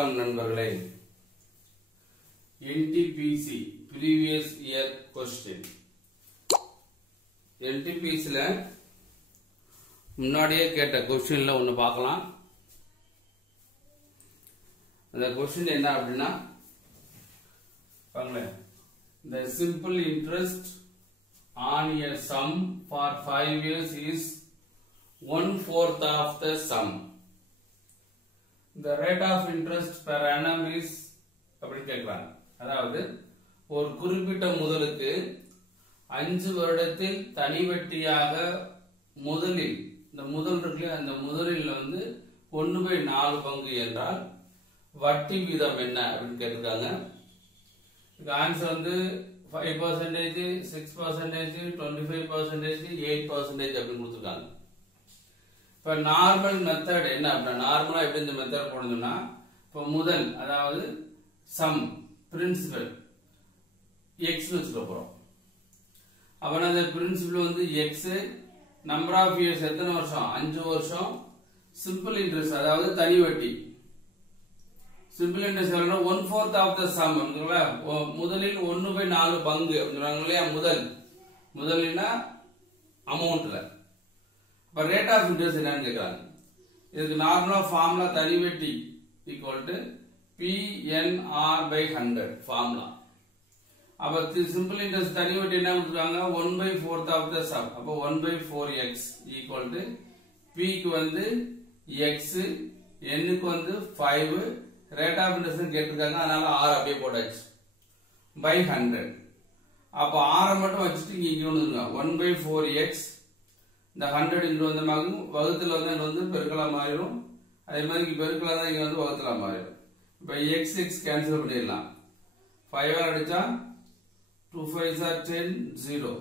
வணக்கம் நண்பர்களே. NTPC previous year question. NTPC ல முன்னாடியே கேட்ட क्वेश्चनல ஒன்னு பார்க்கலாம். அந்த क्वेश्चन என்ன அப்படினா பாருங்க. The simple interest on a sum for 5 years is 1/4 of the sum. The rate of interest per annum is அப்படி கேட்கறாங்க. அதாவது ஒரு குறிப்பிட்ட முதலுக்கு 5 வருடத்தில் தனி வட்டியாக முதலில் இந்த முதல் இருக்கு அந்த முதலில் 1/4 பங்கு என்றால் வட்டி வீதம் என்ன அப்படின்னு கேட்டிருக்காங்க. இதுக்கு ஆன்சர் 5%, 6%, 25%, 8% அப்படின்னு கொடுத்துருக்காங்க. இப்ப நார்மல் மெத்தட் என்ன அப்படின்னா நார்மலா எப்படி இந்த மெத்தட் போடணும்னா இப்ப முதல் அதாவது சம் பிரின்சிபல் எக்ஸ் வச்சுக்க போறோம். அப்ப அந்த principal x number of years எத்தனை வருஷம் 5 வருஷம். சிம்பிள் இன்ட்ரெஸ்ட் அதாவது தனி வட்டி simple interest 1/4 of the sum முதலில் 1/4 பங்கு சொல்றாங்க இல்லையா. முதல்னா அமௌண்ட்ல இப்ப ரேட் ஆஃப் இன்ட்ரெஸ்ட் என்னன்னு கேட்கறாங்க. இதுக்கு நார்மலா ஃபார்முலா தனி வட்டி ஈக்குவல் டு PNR/100 ஃபார்முலா. அப்ப சிம்பிள் இன்ட்ரெஸ்ட் தனி வட்டி என்ன கொடுத்துருக்காங்க 1/4 ஆஃப் த சம். அப்ப 1/4x ஈக்குவல் டு P க்கு x n க்கு 5 ரேட் ஆஃப் இன்ட்ரெஸ்ட் கேட்டிருக்காங்க. அதனால R அப்படியே போட்டாச்சு by 100. அப்ப R மட்டும் வச்சுட்டு இங்க வந்துருங்க 1/4x இந்த 100 இங்க வகுத்துல பெருக்கலா மாறிடும். அதே மாதிரி பெருக்கலா தான் இங்க வகுத்துல மாறிடும். இப்ப x கேன்சல் பண்ணிடலாம். 5 அடிச்சா 2 5s are 10 0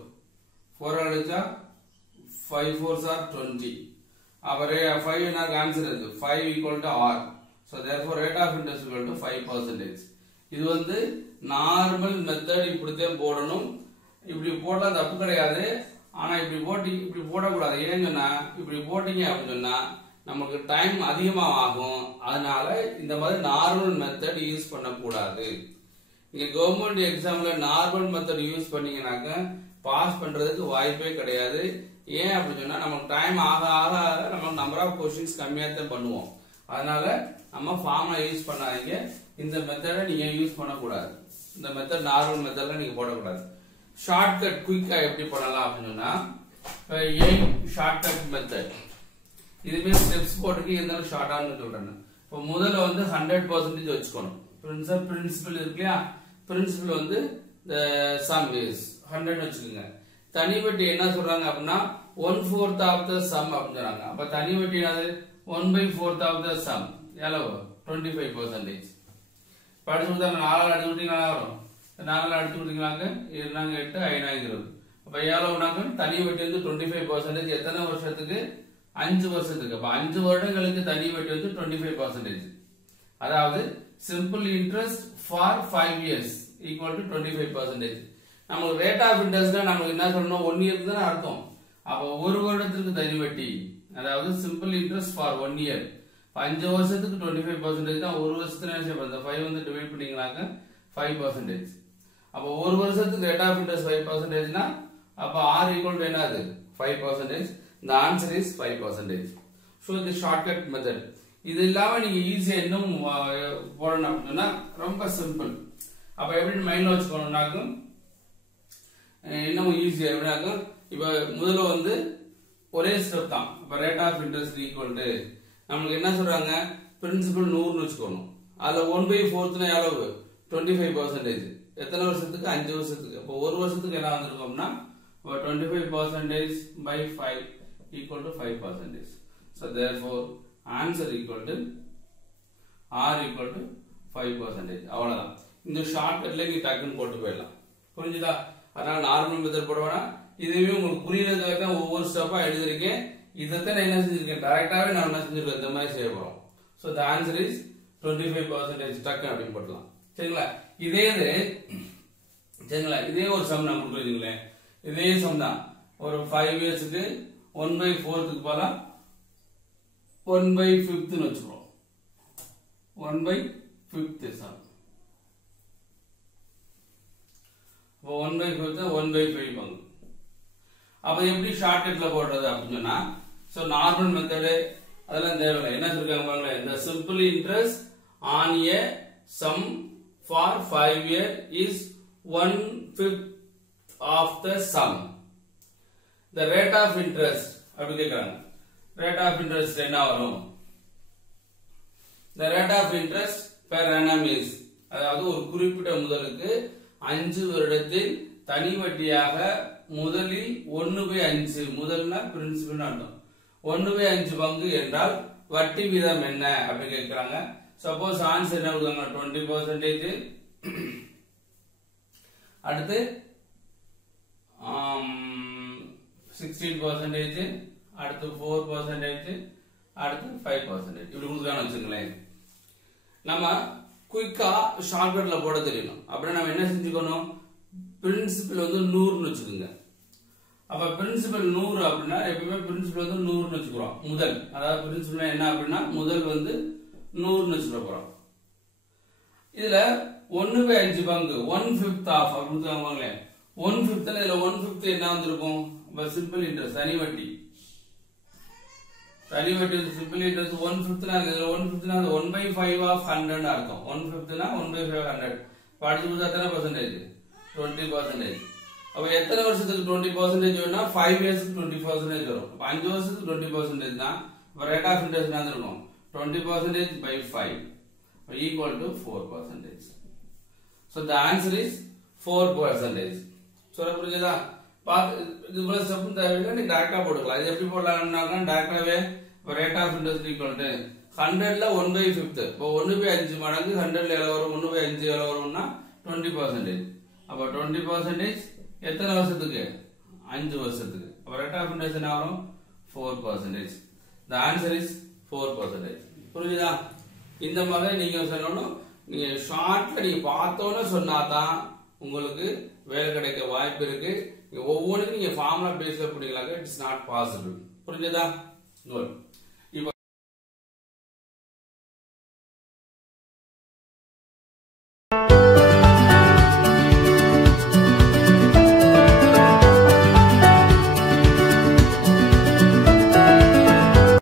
4 அடிச்சா 5 4s are 20. அப்ப 5 என்ன ஆன்சர் இருக்கு 5 equal to R. So therefore rate of interest equal to 5%. இது நார்மல் மெத்தட் இப்படித்தான் போடணும். இப்படி போட்டா தப்பு கிடையாது. ஆனா இப்படி போடக்கூடாது. ஏன்னா இப்படி போட்டீங்க அப்படின்னு சொன்னா நமக்கு டைம் அதிகமா ஆகும். அதனால இந்த மாதிரி நார்மல் மெத்தட் யூஸ் பண்ணக்கூடாது. நீங்க கவர்மெண்ட் எக்ஸாம்ல நார்மல் மெத்தட் யூஸ் பண்ணீங்கன்னாக்க பாஸ் பண்றதுக்கு வாய்ப்பே கிடையாது. ஏன் அப்படின்னு சொன்னா நமக்கு டைம் ஆக ஆக நம்ம நம்பர் ஆஃப் கொஸ்டின்ஸ் கம்மியா தான் பண்ணுவோம். அதனால நம்ம ஃபார்முலா யூஸ் பண்ணாதீங்க. இந்த மெத்தடை நீங்க யூஸ் பண்ணக்கூடாது. இந்த மெத்தட் நார்மல் மெத்தட்ல நீங்க போடக்கூடாது. ஷார்ட்கட் குயிக்கா எப்படி பண்ணலாம் அப்படின்னா ஷார்ட்கட் மெத்தட் இதுவே ஸ்டெப்ஸ் போட்டுக்கு இருந்தாலும் ஷார்ட்டானு சொல்றேன். இப்போ முதல்ல 100% வச்சுக்கணும். பிரின்சிபல் இருக்கு இல்லையா. பிரின்சிபல் சம் இஸ் 100 வச்சுக்கோங்க. தனி வட்டி என்ன சொல்றாங்க அப்படின்னா 1/4 ஆஃப் த சம் அப்படின்னு சொல்றாங்க. அப்ப தனி வட்டி 1/4 ஆஃப் த சம் எவ்வளவு 25%. படிச்சு கொடுத்தா 4 அடிச்சு விட்டீங்கன்னா வரும். 4 அடிச்சு விட்டீங்களாங்க 2 8 5 20. அப்ப எவ்வளவுனாக்க தனி வட்டி 25%. எத்தனை வருஷத்துக்கு 5 வருஷத்துக்கு. அப்ப 5 வருடங்களுக்கு தனி வட்டி 25%. அதாவது simple interest for 5 years equal to 25%. நமக்கு ரேட் ஆஃப் இன்ட்ரெஸ்ட் நமக்கு என்ன சொல்லணும் 1 இயருக்கு தானே அர்த்தம். அப்ப ஒரு வருடத்திற்கு தனி வட்டி அதாவது சிம்பிள் இன்ட்ரெஸ்ட் ஃபார் 1 இயர் 5 வருஷத்துக்கு 25% தான். ஒரு வருஷத்துல என்ன 5 டிவைட் பண்ணீங்கன்னாக்க 5%. அப்ப ஒரு வருஷத்துக்கு ரேட் ஆஃப் இன்ட்ரெஸ்ட் 5%னா அப்ப R ஈக்குவல் டு என்னது 5%. The answer is 5%. So the shortcut method. இது இல்லாம நீங்க ஈஸியா இன்னும் போடணும் அப்படின்னா ரொம்ப சிம்பிள். அப்ப எப்படி மைண்ட்ல வச்சுக்கணும்னாக்க இன்னும் ஈஸியா எப்படின்னாக்க இப்ப முதல்ல ஒரே ஸ்டெப் தான். இப்ப rate of interest equal to நமக்கு என்ன சொல்றாங்க பிரின்சிபல் 100 வச்சுக்கணும். அதுல 1/4 எவ்வளவு 25%. எத்தனை வருஷத்துக்கு 5 வருஷத்துக்கு. அப்போ ஒரு வருஷத்துக்கு என்ன வந்திருக்கோம்னா 25% by 5 equal to 5%. So therefore answer equal to R equal to 5%. அவ்வளவுதான். இந்த ஷார்ட்கட்ல நீங்க டக்குன்னு போட்டு போயிடலாம். புரிஞ்சுதா? அதனால நார்மல் மெத்தட் போடுவேனா இதுவே உங்களுக்கு புரியறதுக்காக தான் ஒவ்வொரு ஸ்டெப்பா எழுதிருக்கேன். இதைத்தான் என்ன செஞ்சிருக்கேன் டைரக்டாவே நான் என்ன செஞ்சிருக்கேன் இந்த மாதிரி செய்ய போறோம். So the answer is 25% டக்குன்னு அப்படின்னு போடலாம். சரிங்களா? இதே ஒரு சம் நான் கொடுக்குறீங்களேன். இதே சம் தான். ஒரு 5 இயர்ஸ்க்கு 1/4க்கு பதிலா 1/5 வச்சுக்கிறோம். 1/5 fifth sum. 1/5 1/5 பங்கு. அப்ப எப்படி ஷார்ட்கட்ல போடுறது அப்படின்னு சொன்னா, சோ நார்மல் மெத்தட் அதெல்லாம் தேவையில்லை. என்ன சொல்றாங்க பாருங்க, the simple interest on a sum for 5 years is 1/5 of the sum. The rate of interest அப்படி கேக்குறாங்க. Rate of interest என்ன வரும்? The rate of interest per annum is, அதாவது ஒரு குறிப்பிட்ட முதலுக்கு 5 வருடத்தில் தனி வட்டியாக முதலில் 1/5, முதல்னா பிரின்சிபல் அர்த்தம், 1/5 பங்கு என்றால் வட்டி வீதம் என்ன அப்படி கேக்குறாங்க. சப்போஸ் ஆன்சர் என்ன கொடுத்தாங்க, 20%, அடுத்து 16%, அடுத்து 4%, அடுத்து 5% இப்படி கொடுத்தான்னு வச்சுங்களேன். நம்ம குயிக்கா ஷார்ட்கட்ல போட தெரியணும். அப்படின்னா நம்ம என்ன செஞ்சுக்கணும், பிரின்சிபல் வந்து 100ன்னு வச்சுக்கோங்க. அப்ப பிரின்சிபல் 100 அப்படின்னா எப்பவுமே பிரின்சிபல் வந்து 100ன்னு வச்சுக்கிறோம். முதல், அதாவது பிரின்சிபல் என்ன அப்படின்னா முதல் வந்து 100ன்னு வச்சுக்க போறோம். இதுல 1/5 பங்கு 1/5 ஆஃப் அப்படின்னு வாங்களேன். 1/5 இதுல 1/5 என்ன வந்திருக்கும், சிம்பிள் இன்ட்ரெஸ்ட் தனி வட்டி. தனி வட்டி சிம்பிள் இன்ட்ரெஸ்ட் 1/5 1/5 ஆஃப் 100 அர்த்தம். 1/5 1/5 100 படிச்சு கொடுத்தா எத்தனை பர்சன்டேஜ், 20%. அப்ப எத்தனை வருஷத்துக்கு 20% வேணா 5 இயர்ஸ்க்கு 20% வரும். 5 வருஷத்துக்கு 20% தான். அப்ப ரேட் ஆஃப் இன்ட்ரெஸ்ட் என்ன இருக்கும், 20% by 5 equal to 4%. So the answer is 4%. சொல்ல புரியுதா? இது போல ஸ்டெப் தேவையில்லை, நீ டைரக்டா போட்டுக்கலாம். இது எப்படி போடலாம்னாக்கா டைரக்டாவே rate of interest equal to 100ல 1/5. இப்போ 1/5 மடங்கு 100ல எவ்வளவு வரும், 1/5 எவ்வளவு வரும்னா 20%. அப்ப 20% எத்தனை வருஷத்துக்கு, 5 வருஷத்துக்கு. அப்ப ரேட் ஆஃப் இன்ட்ரெஸ்ட் என்ன வரும், 4%. The answer is 4%. புரியுதா? இந்த மாதிரி நீங்க சொல்லணும். நீங்க ஷார்ட்ல நீங்க பார்த்தோன்னு சொன்னாதான் உங்களுக்கு வேலை கிடைக்க வாய்ப்பு இருக்கு. ஒவ்வொன்றுக்கும் நீங்க ஃபார்முலா பேஸ்ல போட்டீங்களாக்க இட்ஸ் நாட் பாசிபிள். புரிஞ்சதா? குட்.